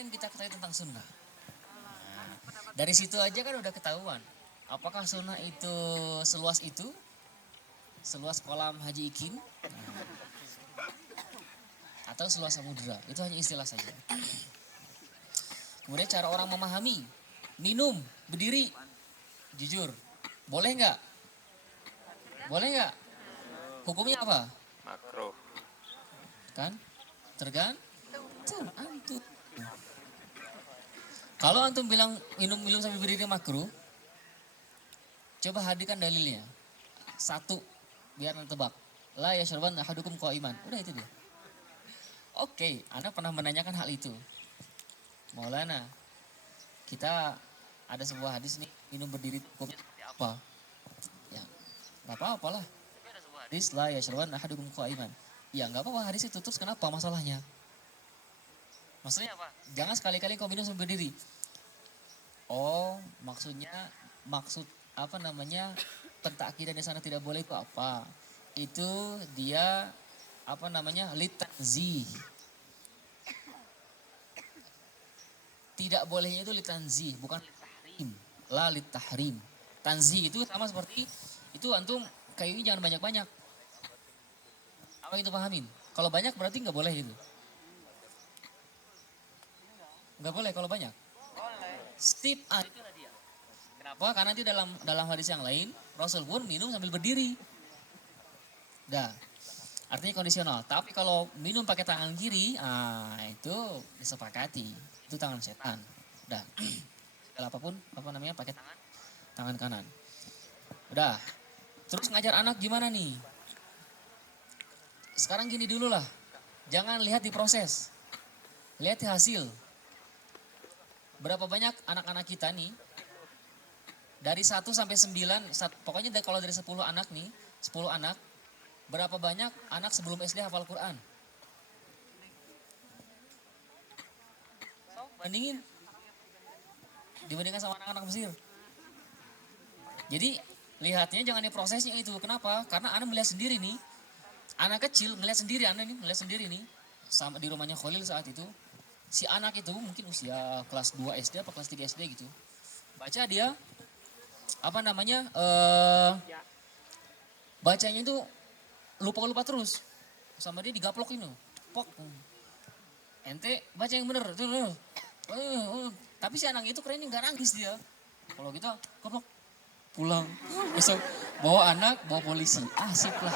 yang kita ketahui tentang sunnah? Nah, dari situ aja kan udah ketahuan. Apakah sunnah itu seluas itu? Seluas kolam Haji Ikin? Nah, atau seluas samudera? Itu hanya istilah saja. Kemudian cara orang memahami. Minum, berdiri. Jujur. Boleh nggak? Boleh nggak? Hukumnya apa? Makruh. Kan? Tergantung antum. Kalau antum bilang minum sambil berdiri makruh, coba hadirkan dalilnya. Satu, biar antum tebak. La yashraban ahadukum qa'iman. Udah itu dia. Oke, Anda pernah menanyakan hal itu. Maulana, kita ada sebuah hadis nih, minum berdiri hukumnya seperti apa? Ya, nggak apa-apa lah. Tapi ada sebuah hadis, la yashraban ahadukum qa'iman. Ya nggak apa-apa hadis itu, terus kenapa masalahnya? Maksudnya apa? Jangan sekali-kali kau minum sambil berdiri. Oh, maksud apa namanya? Pentakkiran di sana tidak boleh itu apa? Itu dia apa namanya? Litanzih. Tidak bolehnya itu litanzih, bukan litahrim. La litahrim. Tanzih itu sama seperti itu antum kayunya jangan banyak-banyak. Apa itu pahamin? Kalau banyak berarti nggak boleh itu. Nggak boleh kalau banyak. Stip itulah dia. Kenapa? Karena nanti dalam hadis yang lain Rasul pun minum sambil berdiri. Dah. Artinya kondisional. Tapi kalau minum pakai tangan kiri, itu disepakati. Itu tangan setan. Dah. Segala apapun apa namanya pakai tangan kanan. Udah. Terus ngajar anak gimana nih? Sekarang gini dulu lah. Jangan lihat di proses. Lihat di hasil. Berapa banyak anak-anak kita nih, dari 1 sampai 9, pokoknya kalau dari 10 anak nih, 10 anak, berapa banyak anak sebelum SD hafal Quran? Bandingin. Dibandingkan sama anak-anak Mesir. Jadi, lihatnya jangan di prosesnya itu. Kenapa? Karena anak melihat sendiri nih, anak kecil melihat sendiri nih, sama di rumahnya Khalil saat itu, si anak itu mungkin usia kelas 2 SD atau kelas 3 SD gitu. Baca dia apa namanya? Bacanya itu lupa-lupa terus. Sama dia digaplokin loh. Pok. Ente baca yang bener. Tapi si anak itu kerennya nggak nangis dia. Kalau gitu goblok pulang. Besok bawa anak, bawa polisi. Asik lah.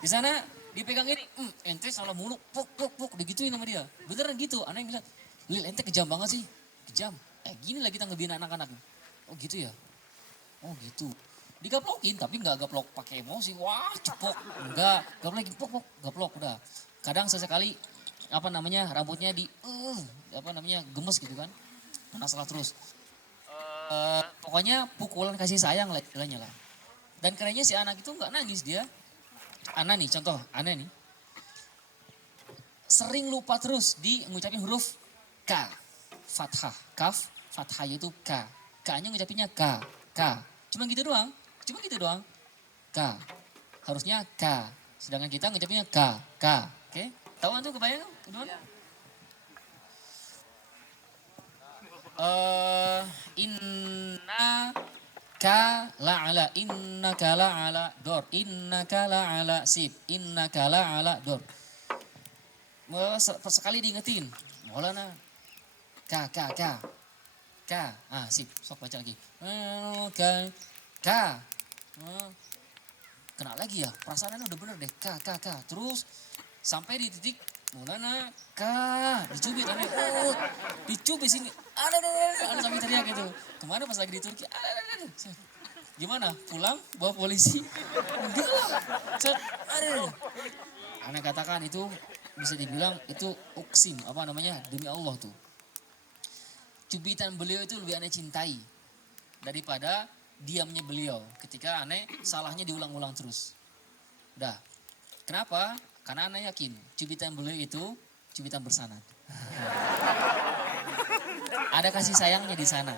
Di sana dipegang ini, ente salah mulu, pok, digituin sama dia. Beneran gitu, anak yang bilang, Lil ente kejam banget sih, kejam. Gini lah kita ngebina anak-anak. Oh gitu ya, oh gitu. Digaplokin, tapi nggak gaplok pakai emosi, wah cepok, enggak, gaplok lagi, pok, gaplok udah. Kadang sesekali, apa namanya, rambutnya apa namanya, gemes gitu kan, masalah terus. Pokoknya pukulan kasih sayang lah istilahnya lah. Dan kerennya si anak itu nggak nangis dia. Ana nih, contoh, Ana nih. Sering lupa terus di ngucapin huruf K. Fathah, kaf, fathah itu K. K-nya ngucapinnya K, K. Cuma gitu doang, K. Harusnya K. Sedangkan kita ngucapinnya K, K. Oke, tahu antum kebayang gimana? Inna la'ala innaka la'ala dor innaka la'ala sip innaka la'ala dor. Sekali diingetin Maulana k sip sok baca lagi k kena lagi ya perasaannya udah bener deh k terus sampai di titik Maulana dicubit aneh dicubit sini ada sampai teriak gitu. Kemana pas lagi di Turki gimana pulang bawa polisi enggak lah anak katakan itu bisa dibilang itu uksim apa namanya demi Allah tuh cubitan beliau itu lebih aneh cintai daripada diamnya beliau ketika aneh salahnya diulang-ulang terus. Dah kenapa? Karena aneh yakin cubitan beliau itu cubitan bersanad. Ada kasih sayangnya di sana.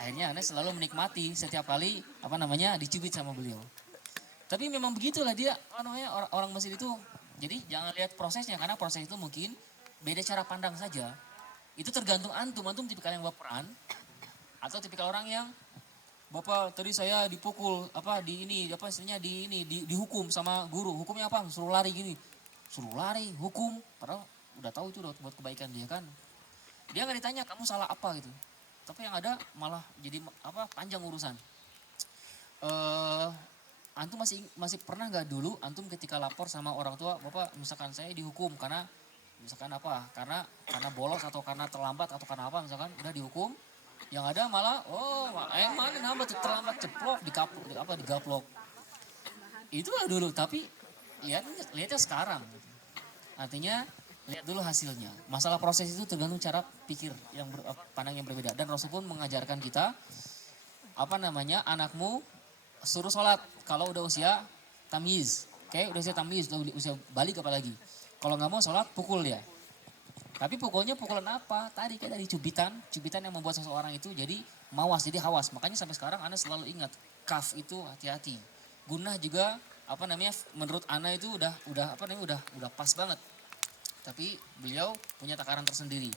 Akhirnya aneh selalu menikmati setiap kali apa namanya dicubit sama beliau. Tapi memang begitulah dia apa namanya orang Mesir itu. Jadi jangan lihat prosesnya karena proses itu mungkin beda cara pandang saja. Itu tergantung antum. Antum tipikal yang baperan atau tipikal orang yang Bapak tadi saya dipukul apa di ini apa istilahnya di ini dihukum sama guru. Hukumnya apa? Suruh lari gini. Suruh lari, hukum. Padahal udah tahu itu udah buat kebaikan dia kan. Dia nggak ditanya kamu salah apa gitu. Tapi yang ada malah jadi apa panjang urusan. Antum masih pernah nggak dulu antum ketika lapor sama orang tua, Bapak misalkan saya dihukum karena misalkan apa? Karena bolos atau karena terlambat atau karena apa misalkan udah dihukum. Yang ada malah mana nambah tuh terlambat ceplok digaplok. Itulah dulu tapi lihatnya sekarang. Artinya lihat dulu hasilnya. Masalah proses itu tergantung cara pikir yang pandang yang berbeda dan Rasul pun mengajarkan kita anakmu suruh sholat kalau udah usia tamyiz. Oke, udah usia tamyiz, udah usia balik apalagi. Kalau nggak mau sholat pukul dia. Tapi pukulnya pukulan apa? Tadi kayak dari cubitan yang membuat seseorang itu jadi mawas, jadi hawas. Makanya sampai sekarang Ana selalu ingat, kaf itu hati-hati. Gunah juga menurut Ana itu udah pas banget. Tapi beliau punya takaran tersendiri.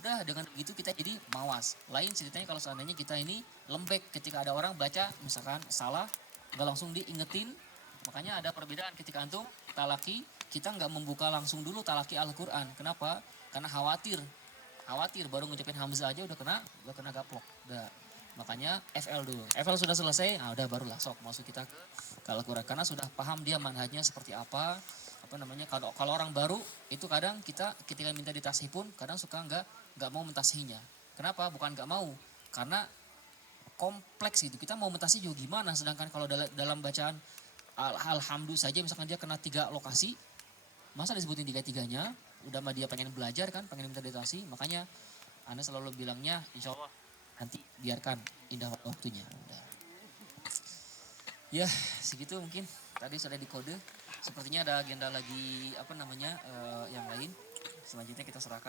Udah dengan begitu kita jadi mawas. Lain ceritanya kalau seandainya kita ini lembek ketika ada orang baca misalkan salah, nggak langsung diingetin. Makanya ada perbedaan ketika antum talaki, kita nggak membuka langsung dulu talaki Al-Quran. Kenapa? Karena khawatir baru ngucapin hamzah aja udah kena gaplok. Udah. Makanya FL dulu. FL sudah selesai, udah barulah sok masuk kita ke Al-Quran karena sudah paham dia manhajnya seperti apa kalau orang baru itu kadang kita ketika minta ditasih pun kadang suka nggak mau mentasihinya. Kenapa? Bukan nggak mau, karena kompleks gitu. Kita mau mentasi juga gimana? Sedangkan kalau dalam bacaan alhamdulillah saja misalkan dia kena 3 lokasi, masa disebutin 3-3-nya? Udah mah dia pengen belajar kan, pengen minta ditasi. Makanya Anda selalu bilangnya insya Allah nanti biarkan indah waktunya. Udah. Ya segitu mungkin tadi sudah dikode. Sepertinya ada agenda lagi yang lain. Selanjutnya kita serahkan